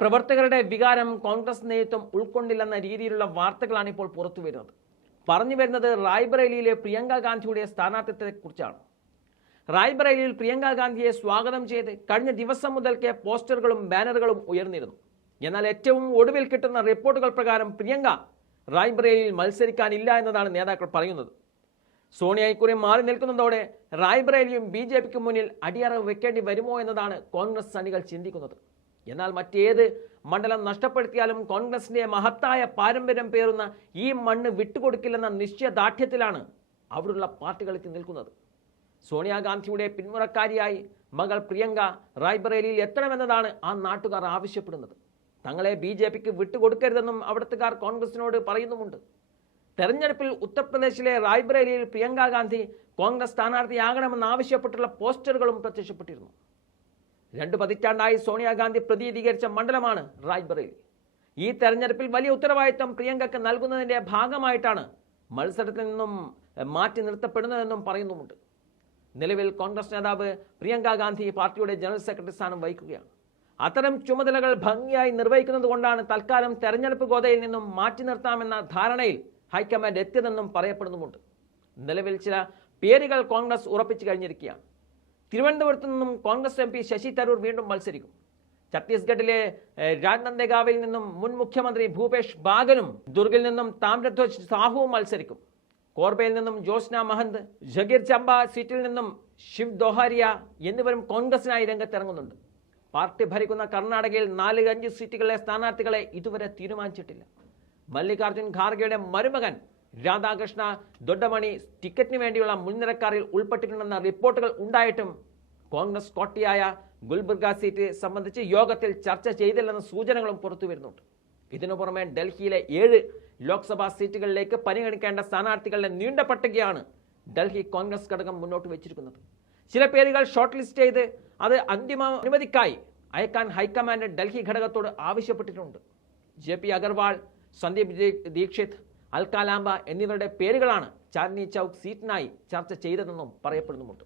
പ്രവർത്തകരുടെ വികാരം കോൺഗ്രസ് നേതൃത്വം ഉൾക്കൊണ്ടില്ലെന്ന രീതിയിലുള്ള വാർത്തകളാണ് ഇപ്പോൾ പുറത്തു വരുന്നത്. പറഞ്ഞു വരുന്നത് റായ്ബറേലിയിലെ പ്രിയങ്ക ഗാന്ധിയുടെ സ്ഥാനാർത്ഥിത്വത്തെക്കുറിച്ചാണ്. റായ്ബറേലിയിൽ പ്രിയങ്ക ഗാന്ധിയെ സ്വാഗതം ചെയ്ത് കഴിഞ്ഞ ദിവസം മുതൽക്കേ പോസ്റ്ററുകളും ബാനറുകളും ഉയർന്നിരുന്നു. എന്നാൽ ഏറ്റവും ഒടുവിൽ കിട്ടുന്ന റിപ്പോർട്ടുകൾ പ്രകാരം പ്രിയങ്ക റായ്ബറേലിയിൽ മത്സരിക്കാനില്ല എന്നതാണ് നേതാക്കൾ പറയുന്നത്. സോണിയായിക്കുറി മാറി നിൽക്കുന്നതോടെ റായ്ബറേലിയും ബി ജെ മുന്നിൽ അടിയറവ് വെക്കേണ്ടി വരുമോ എന്നതാണ് കോൺഗ്രസ് അണികൾ ചിന്തിക്കുന്നത്. എന്നാൽ മറ്റേത് മണ്ഡലം നഷ്ടപ്പെടുത്തിയാലും കോൺഗ്രസിന്റെ മഹത്തായ പാരമ്പര്യം പേറുന്ന ഈ മണ്ണ് വിട്ടുകൊടുക്കില്ലെന്ന നിശ്ചയദാർഢ്യത്തിലാണ് അവിടുള്ള പാർട്ടികൾ നിൽക്കുന്നത്. സോണിയാഗാന്ധിയുടെ പിന്മുറക്കാരിയായി മകൾ പ്രിയങ്ക റായ്ബറേലിയിൽ എത്തണമെന്നതാണ് ആ നാട്ടുകാർ ആവശ്യപ്പെടുന്നത്. തങ്ങളെ ബി ജെ പിക്ക് വിട്ടുകൊടുക്കരുതെന്നും അവിടുത്തുകാർ കോൺഗ്രസിനോട് പറയുന്നുമുണ്ട്. തെരഞ്ഞെടുപ്പിൽ ഉത്തർപ്രദേശിലെ റായ്ബറേലിയിൽ പ്രിയങ്ക ഗാന്ധി കോൺഗ്രസ് സ്ഥാനാർത്ഥിയാകണമെന്ന് ആവശ്യപ്പെട്ടുള്ള പോസ്റ്ററുകളും പ്രത്യക്ഷപ്പെട്ടിരുന്നു. രണ്ട് പതിറ്റാണ്ടായി സോണിയാഗാന്ധി പ്രതിനിധീകരിച്ച മണ്ഡലമാണ് റായ്ബറേലി. ഈ തെരഞ്ഞെടുപ്പിൽ വലിയ ഉത്തരവാദിത്വം പ്രിയങ്കയ്ക്ക് നൽകുന്നതിന്റെ ഭാഗമായിട്ടാണ് മത്സരത്തിൽ നിന്നും മാറ്റി നിർത്തപ്പെടുന്നതെന്നും പറയുന്നുമുണ്ട്. നിലവിൽ കോൺഗ്രസ് നേതാവ് പ്രിയങ്ക ഗാന്ധി പാർട്ടിയുടെ ജനറൽ സെക്രട്ടറി സ്ഥാനം വഹിക്കുകയാണ്. അത്തരം ചുമതലകൾ ഭംഗിയായി നിർവഹിക്കുന്നത് കൊണ്ടാണ് തൽക്കാലം തെരഞ്ഞെടുപ്പ് ഗോതയിൽ നിന്നും മാറ്റി നിർത്താമെന്ന ധാരണയിൽ ഹൈക്കമാൻഡ് എത്തിയതെന്നും പറയപ്പെടുന്നുമുണ്ട്. നിലവിൽ ചില പേരുകൾ കോൺഗ്രസ് ഉറപ്പിച്ചു കഴിഞ്ഞിരിക്കുകയാണ്. തിരുവനന്തപുരത്ത് നിന്നും കോൺഗ്രസ് എം പി ശശി തരൂർ വീണ്ടും മത്സരിക്കും. ഛത്തീസ്ഗഡിലെ രാജ്നന്ദഗാവിൽ നിന്നും മുൻ മുഖ്യമന്ത്രി ഭൂപേഷ് ബാഗലും ദുർഗിൽ നിന്നും താമ്രധ്വജ് സാഹുവും മത്സരിക്കും. കോർബയിൽ നിന്നും ജോസ്ന മഹന്ത് ജഗീർ ചമ്പ സീറ്റിൽ നിന്നും ശിവ് ദോഹാരിയ എന്നിവരും കോൺഗ്രസിനായി രംഗത്തിറങ്ങുന്നുണ്ട്. പാർട്ടി ഭരിക്കുന്ന കർണാടകയിൽ നാല് അഞ്ച് സീറ്റുകളിലെ സ്ഥാനാർത്ഥികളെ ഇതുവരെ തീരുമാനിച്ചിട്ടില്ല. മല്ലികാർജുൻ ഖാർഗെയുടെ മരുമകൻ രാധാകൃഷ്ണ ദൊഡ്ഡമണി ടിക്കറ്റിന് വേണ്ടിയുള്ള മുൻനിരക്കാരിൽ ഉൾപ്പെട്ടിട്ടുണ്ടെന്ന റിപ്പോർട്ടുകൾ ഉണ്ടായിട്ടും കോൺഗ്രസ് കോട്ടിയായ ഗുൽബർഗ സീറ്റ് സംബന്ധിച്ച് യോഗത്തിൽ ചർച്ച ചെയ്തില്ലെന്ന സൂചനകളും പുറത്തു വരുന്നുണ്ട്. ഇതിനു പുറമെ ഡൽഹിയിലെ ഏഴ് ലോക്സഭാ സീറ്റുകളിലേക്ക് പരിഗണിക്കേണ്ട സ്ഥാനാർത്ഥികളുടെ നീണ്ട പട്ടികയാണ് ഡൽഹി കോൺഗ്രസ് ഘടകം മുന്നോട്ട് വെച്ചിരിക്കുന്നത്. ചില പേരുകൾ ഷോർട്ട് ലിസ്റ്റ് ചെയ്ത് അത് അന്തിമ അനുമതിക്കായി അയക്കാൻ ഹൈക്കമാൻഡ് ഡൽഹി ഘടകത്തോട് ആവശ്യപ്പെട്ടിട്ടുണ്ട്. ജെ പി അഗർവാൾ സന്ദീപ് ദീക്ഷിത് അൽക്കാലാംബ എന്നിവരുടെ പേരുകളാണ് ചാന്ദ്നി ചൗക്ക് സീറ്റിനായി ചർച്ച ചെയ്തതെന്നും പറയപ്പെടുന്നുമുണ്ട്.